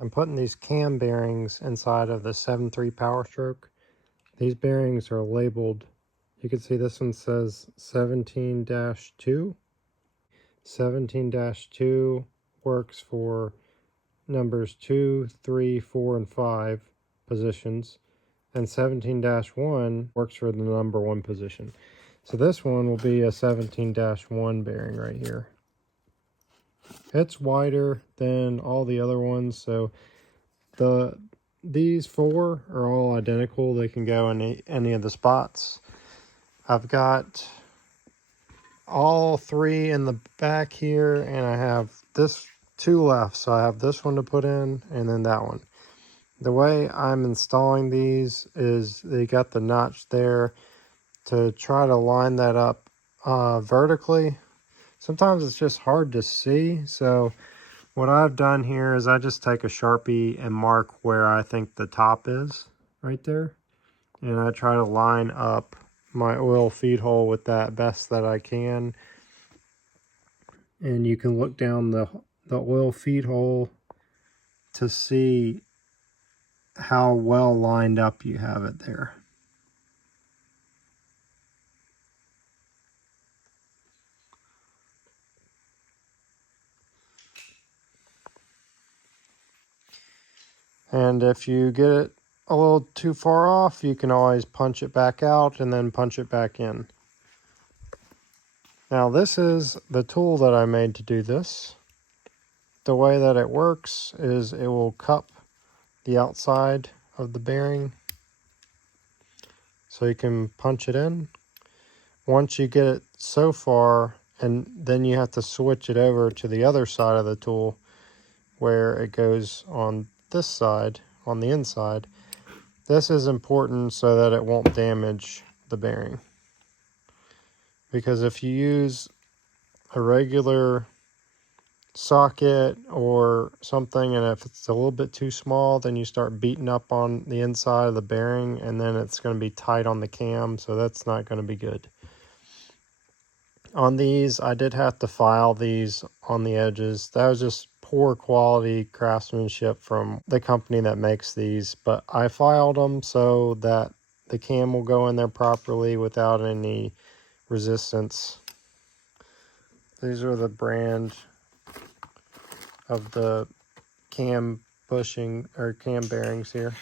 I'm putting these cam bearings inside of the 7.3 Powerstroke. These bearings are labeled. You can see this one says 17-2. 17-2 works for numbers 2, 3, 4, and 5 positions. And 17-1 works for the number 1 position. So this one will be a 17-1 bearing right here. It's wider than all the other ones, so these 4 are all identical. They can go in any of the spots. I've got all 3 in the back here, and I have this 2 left. So I have this one to put in, and then that one. The way I'm installing these is they got the notch there to try to line that up vertically. Sometimes it's just hard to see, so what I've done here is I just take a Sharpie and mark where I think the top is right there, and I try to line up my oil feed hole with that best that I can. And you can look down the oil feed hole to see how well lined up you have it there. And if you get it a little too far off, you can always punch it back out and then punch it back in. Now this is the tool that I made to do this. The way that it works is it will cup the outside of the bearing so you can punch it in. Once you get it so far, and then you have to switch it over to the other side of the tool where it goes on this side, on the inside. This is important so that it won't damage the bearing. Because if you use a regular socket or something, and if it's a little bit too small, then you start beating up on the inside of the bearing, and then it's going to be tight on the cam, so that's not going to be good. On these, I did have to file these on the edges. That was just poor quality craftsmanship from the company that makes these, but I filed them so that the cam will go in there properly without any resistance. These are the brand of the cam bushing or cam bearings here.